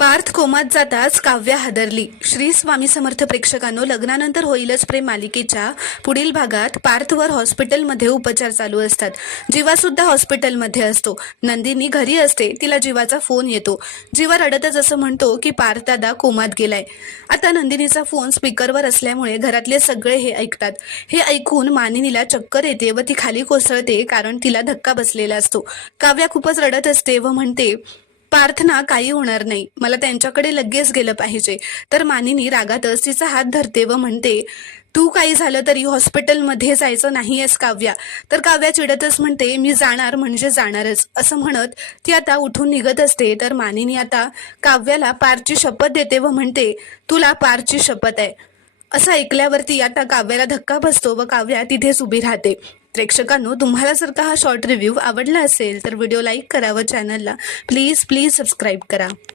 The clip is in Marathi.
पार्थ कोमात जाताच काव्या हादरली. श्री स्वामी समर्थ प्रेक्षकांनो, लग्नानंतर होईलच प्रेम मालिकेच्या पुढील भागात पार्थवर हॉस्पिटलमध्ये उपचार चालू असतात. जीवा सुद्धा हॉस्पिटलमध्ये असतो. नंदिनी घरी असते. तिला जीवाचा फोन येतो. जीवा रडतच असं म्हणतो की पार्थ दादा कोमात गेलाय. आता नंदिनीचा फोन स्पीकरवर असल्यामुळे घरातले सगळे हे ऐकतात. हे ऐकून मानिनीला चक्कर येते व ती खाली कोसळते, कारण तिला धक्का बसलेला असतो. काव्या खूपच रडत असते व म्हणते, पार्थना काही होणार नाही, मला त्यांच्याकडे लगेच गेलं पाहिजे. तर मानिनी रागातच तिचा हात धरते व म्हणते, तू काही झालं तरी हॉस्पिटलमध्ये जायचं नाहीयेस काव्या. तर काव्या चिडतच म्हणते, मी जाणार म्हणजे जाणारच. असं म्हणत ती आता उठून निघत असते. तर मानिनी आता काव्याला पार्थची शपथ देते व म्हणते, तुला पार्थची शपथ आहे. असं ऐकल्यावरती आता काव्याला धक्का बसतो व काव्या तिथेच उभी राहते. प्रेक्षकांनो, तुम्हाला जर का हा शॉर्ट रिव्ह्यू आवडला असेल तर व्हिडिओ लाईक करा व चॅनलला प्लीज सबस्क्राईब करा.